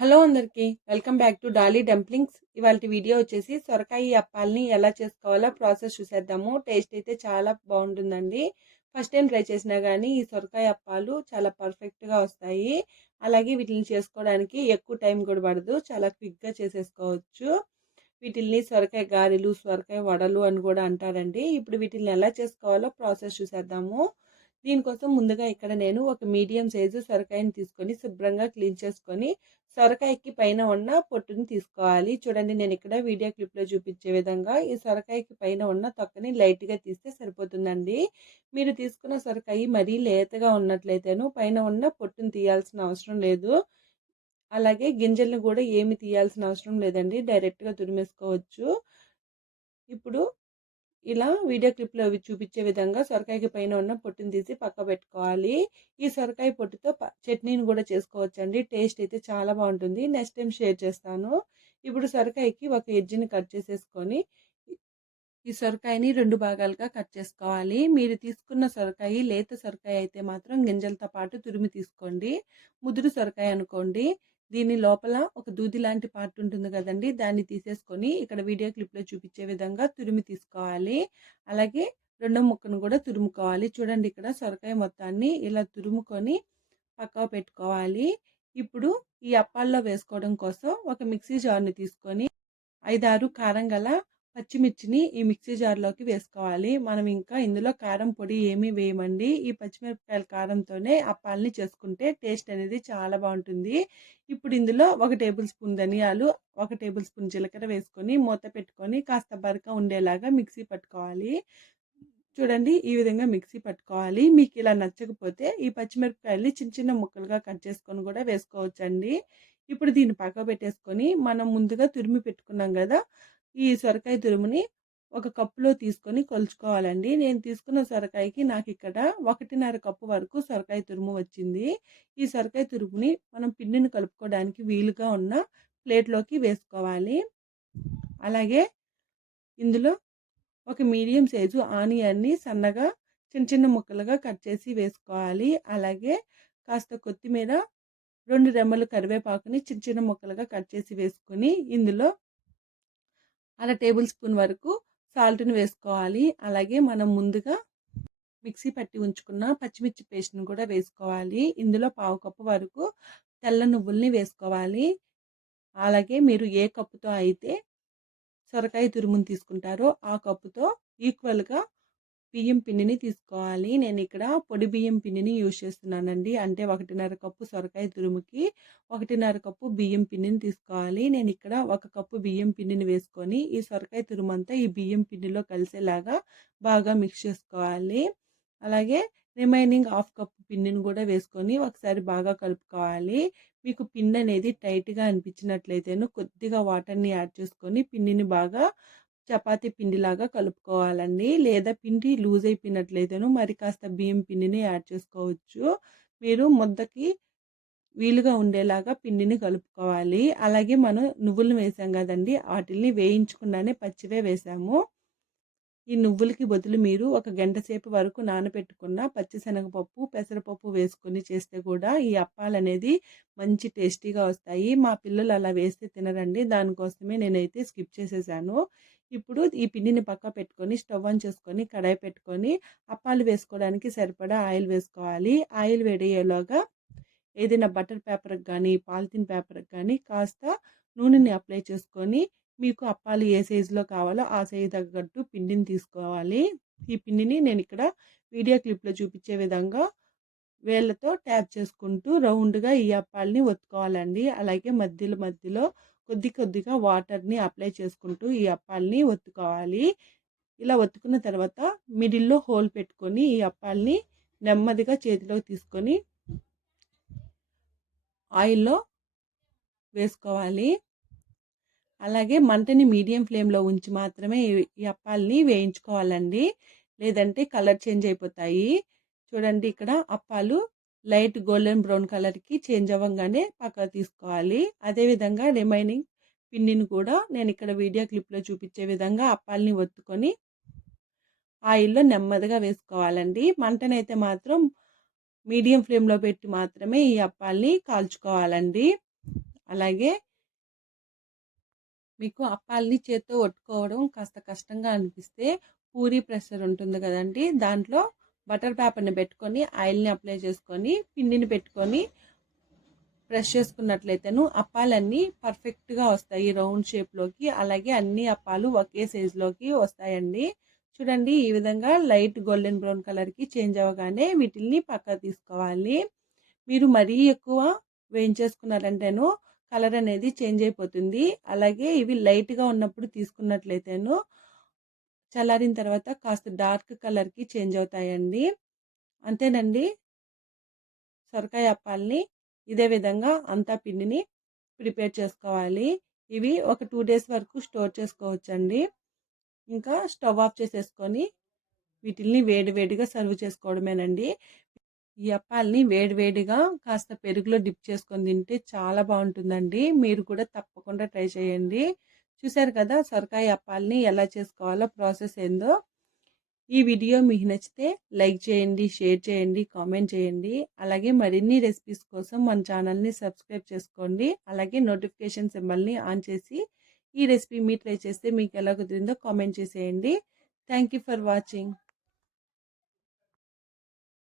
Hello అందరికీ welcome back to Dolly dumplings. ఇవాళ video వచ్చేసి సొరకాయ అప్పాలని ఎలా చేసుకోవాలో ప్రాసెస్ చూసేద్దాము. టేస్ట్ అయితే చాలా బాగుంటుందండి. ఫస్ట్ టైం ట్రై చేసినా కానీ ఈ సొరకాయ అప్పాలు చాలా పర్ఫెక్ట్గా వస్తాయి. అలాగే వీటిని చేసుకోవడానికి ఎక్కువ టైం కూడా పడదు, చాలా క్విక్గా చేసేసుకోవచ్చు. వీటిల్ని సొరకాయ గారెలు, సొరకాయ వడలు అని కూడా అంటారండి. ఇప్పుడు వీటిని ఎలా చేసుకోవాలో ప్రాసెస్ చూసేద్దాము. దీనికోసం ముందుగా ఇక్కడ నేను ఒక మీడియం సైజు సొరకాయని తీసుకొని శుభ్రంగా క్లీన్ చేసుకొని సొరకాయకి పైన ఉన్న పొట్టుని తీసుకోవాలి. చూడండి, నేను ఇక్కడ వీడియో క్లిప్లో చూపించే విధంగా ఈ సొరకాయకి పైన ఉన్న తొక్కని లైట్గా తీస్తే సరిపోతుందండి. మీరు తీసుకున్న సొరకాయ మరీ లేతగా ఉన్నట్లయితేను పైన ఉన్న పొట్టుని తీయాల్సిన అవసరం లేదు. అలాగే గింజలను కూడా ఏమి తీయాల్సిన అవసరం లేదండి, డైరెక్ట్గా తురిమేసుకోవచ్చు. ఇప్పుడు ఇలా వీడియో క్లిప్లో చూపించే విధంగా సొరకాయకి పైన ఉన్న పొట్టుని తీసి పక్క పెట్టుకోవాలి. ఈ సొరకాయ పొట్టుతో చట్నీని కూడా చేసుకోవచ్చండి. టేస్ట్ అయితే చాలా బాగుంటుంది. నెక్స్ట్ టైం షేర్ చేస్తాను. ఇప్పుడు సొరకాయకి ఒక ఎడ్జ్ని కట్ చేసేసుకొని ఈ సొరకాయని 2 భాగాలుగా కట్ చేసుకోవాలి. మీరు తీసుకున్న సొరకాయ లేత సొరకాయ అయితే మాత్రం గింజలతో పాటు తురిమి తీసుకోండి. ముదురు సొరకాయ అనుకోండి, దీని లోపల ఒక దూది లాంటి పార్ట్ ఉంటుంది కదండి, దాన్ని తీసేసుకొని ఇక్కడ వీడియో క్లిప్లో చూపించే విధంగా తురిమి తీసుకోవాలి. అలాగే రెండో ముక్కను కూడా తురుముకోవాలి. చూడండి, ఇక్కడ సొరకాయ మొత్తాన్ని ఇలా తురుముకొని పక్కకు పెట్టుకోవాలి. ఇప్పుడు ఈ అప్పాల్లో వేసుకోవడం కోసం ఒక మిక్సీ జార్ని తీసుకొని 5-6 కారం గల పచ్చిమిర్చిని ఈ మిక్సీ జార్లోకి వేసుకోవాలి. మనం ఇంకా ఇందులో కారం పొడి ఏమీ వేయమండి. ఈ పచ్చిమిరపకాయల కారంతోనే అప్పాలని చేసుకుంటే టేస్ట్ అనేది చాలా బాగుంటుంది. ఇప్పుడు ఇందులో 1 టేబుల్ స్పూన్ ధనియాలు, 1 టేబుల్ స్పూన్ జీలకర్ర వేసుకొని మూత పెట్టుకొని కాస్త బరక ఉండేలాగా మిక్సీ పట్టుకోవాలి. చూడండి, ఈ విధంగా మిక్సీ పట్టుకోవాలి. మీకు ఇలా నచ్చకపోతే ఈ పచ్చిమిరపకాయల్ని చిన్న చిన్న ముక్కలుగా కట్ చేసుకొని కూడా వేసుకోవచ్చండి. ఇప్పుడు దీన్ని పక్క పెట్టేసుకొని మనం ముందుగా తురిమి పెట్టుకున్నాం కదా, ఈ సొరకాయ తురుముని ఒక కప్పులో తీసుకొని కొలుచుకోవాలండి. నేను తీసుకున్న సొరకాయకి నాకు ఇక్కడ 1.5 కప్పు వరకు సొరకాయ తురుము వచ్చింది. ఈ సొరకాయ తురుముని మనం పిండిని కలుపుకోవడానికి వీలుగా ఉన్న ప్లేట్లోకి వేసుకోవాలి. అలాగే ఇందులో ఒక మీడియం సైజు ఆనియన్ని సన్నగా చిన్న చిన్న ముక్కలుగా కట్ చేసి వేసుకోవాలి. అలాగే కాస్త కొత్తిమీర, 2 రెమ్మలు కరివేపాకుని చిన్న చిన్న ముక్కలుగా కట్ చేసి వేసుకొని ఇందులో 1/2 టేబుల్ స్పూన్ వరకు సాల్ట్ని వేసుకోవాలి. అలాగే మనం ముందుగా మిక్సీ పట్టి ఉంచుకున్న పచ్చిమిర్చి పేస్ట్ని కూడా వేసుకోవాలి. ఇందులో 1/2 కప్పు వరకు తెల్ల నువ్వుల్ని వేసుకోవాలి. అలాగే మీరు ఏ కప్పుతో అయితే సొరకాయ తురుముని తీసుకుంటారో ఆ కప్పుతో ఈక్వల్గా బియ్యం పిండిని తీసుకోవాలి. నేను ఇక్కడ పొడి బియ్యం పిండిని యూజ్ చేస్తున్నానండి. అంటే 1.5 కప్పు సొరకాయ తురుముకి 1.5 కప్పు బియ్యం పిండిని తీసుకోవాలి. నేను ఇక్కడ 1 కప్పు బియ్యం పిండిని వేసుకొని ఈ సొరకాయ తురుమంతా ఈ బియ్యం పిండిలో కలిసేలాగా బాగా మిక్స్ చేసుకోవాలి. అలాగే రిమైనింగ్ 1/2 కప్పు పిండిని కూడా వేసుకొని ఒకసారి బాగా కలుపుకోవాలి. మీకు పిండి అనేది టైట్గా అనిపించినట్లయితేను కొద్దిగా వాటర్ని యాడ్ చేసుకొని పిండిని బాగా చపాతీ పిండిలాగా కలుపుకోవాలండి. లేదా పిండి లూజ్ అయిపోయినట్లయితేను మరి కాస్త బియ్యం పిండిని యాడ్ చేసుకోవచ్చు. మీరు ముద్దకి వీలుగా ఉండేలాగా పిండిని కలుపుకోవాలి. అలాగే మనం నువ్వులను వేసాం కదండి, వాటిని వేయించకుండానే పచ్చివే వేసాము. ఈ నువ్వులకి బదులు మీరు 1 గంట సేపు వరకు నానబెట్టుకున్న పచ్చిశనగపప్పు, పెసరపప్పు వేసుకొని చేస్తే కూడా ఈ అప్పాలు అనేది మంచి టేస్టీగా వస్తాయి. మా పిల్లలు అలా వేస్తే తినరండి, దానికోసమే నేనైతే స్కిప్ చేసేసాను. ఇప్పుడు ఈ పిండిని పక్క పెట్టుకొని స్టవ్ ఆన్ చేసుకొని కడాయి పెట్టుకొని అప్పాలు వేసుకోవడానికి సరిపడా ఆయిల్ వేసుకోవాలి. ఆయిల్ వేడయ్యేలోగా ఏదైనా బటర్ పేపర్కి కానీ పాలిథిన్ పేపర్కి కానీ కాస్త నూనెని అప్లై చేసుకొని మీకు అప్పాలు ఏ సైజులో కావాలో ఆ సైజు తగ్గట్టు పిండిని తీసుకోవాలి. ఈ పిండిని నేను ఇక్కడ వీడియో క్లిప్లో చూపించే విధంగా వేళ్ళతో ట్యాప్ చేసుకుంటూ రౌండ్గా ఈ అప్పాలని ఒత్తుకోవాలండి. అలాగే మధ్యలో మధ్యలో కొద్దిగా వాటర్ని అప్లై చేసుకుంటూ ఈ అప్పాలని ఒత్తుకోవాలి. ఇలా ఒత్తుకున్న తర్వాత మిడిల్లో హోల్ పెట్టుకొని ఈ అప్పాలని నెమ్మదిగా చేతిలోకి తీసుకొని ఆయిల్లో వేసుకోవాలి. అలాగే మంటని మీడియం ఫ్లేమ్లో ఉంచి మాత్రమే ఈ అప్పాలని వేయించుకోవాలండి, లేదంటే కలర్ చేంజ్ అయిపోతాయి. చూడండి, ఇక్కడ అప్పాలు లైట్ గోల్డెన్ బ్రౌన్ కలర్కి చేంజ్ అవ్వగానే పక్కకు తీసుకోవాలి. అదేవిధంగా రిమైనింగ్ పిండిని కూడా నేను ఇక్కడ వీడియో క్లిప్లో చూపించే విధంగా అప్పాలని ఒత్తుకొని ఆయిల్లో నెమ్మదిగా వేసుకోవాలండి. మంటనైతే మాత్రం మీడియం ఫ్లేమ్లో పెట్టి మాత్రమే ఈ అప్పాలని కాల్చుకోవాలండి. అలాగే మీకు అప్పాలని చేత్తో ఒత్తుకోవడం కాస్త కష్టంగా అనిపిస్తే పూరీ ప్రెషర్ ఉంటుంది కదండీ! దాంట్లో బటర్ పేపర్‌ని పెట్టుకొని ఆయిల్‌ని అప్లై చేసుకొని పిండిని పెట్టుకొని ప్రెస్ చేసుకున్నట్లయితేను అప్పాలన్నీ పర్ఫెక్ట్‌గా వస్తాయి రౌండ్ షేప్‌లోకి. అలాగే అన్ని అప్పాలు ఒకే సైజులోకి వస్తాయండి. చూడండి ఈ విధంగా లైట్ గోల్డెన్ బ్రౌన్ కలర్‌కి చేంజ్ అవ్వగానే వీటిల్ని పక్కకు తీసుకోవాలి. మీరు మరీ ఎక్కువ వేయించేసుకున్నారంటేను కలర్ అనేది చేంజ్ అయిపోతుంది. అలాగే ఇవి లైట్‌గా ఉన్నప్పుడు తీసుకున్నట్లయితేను చల్లారిన తర్వాత కాస్త డార్క్ కలర్‌కి చేంజ్ అవుతాయండి. అంతేనండి. సొరకాయ అప్పాలని ఇదే విధంగా అంతా పిండిని ప్రిపేర్ చేసుకోవాలి. ఇవి ఒక 2 డేస్ వరకు స్టోర్ చేసుకోవచ్చండి. ఇంకా స్టవ్ ఆఫ్ చేసేసుకొని వీటిల్ని వేడి వేడిగా సర్వ్ చేసుకోవడమేనండి. ఈ అప్పాలని వేడి వేడిగా కాస్త పెరుగులో డిప్ చేసుకొని తింటే చాలా బాగుంటుందండి. మీరు కూడా తప్పకుండా ట్రై చేయండి. చూశారు కదా సొరకాయ అప్పాలని ఎలా చేసుకోవాలో ప్రాసెస్ ఏందో. ఈ వీడియో మీకు నచ్చితే లైక్ చేయండి, షేర్ చేయండి, కామెంట్ చేయండి. అలాగే మరిన్ని రెసిపీస్ కోసం మన ఛానల్ని సబ్స్క్రైబ్ చేసుకోండి. అలాగే నోటిఫికేషన్ సింబల్ని ఆన్ చేసి ఈ రెసిపీ మీరు ట్రై చేస్తే మీకు ఎలా కుదిరిందో కామెంట్ చేసేయండి. Thank you for watching.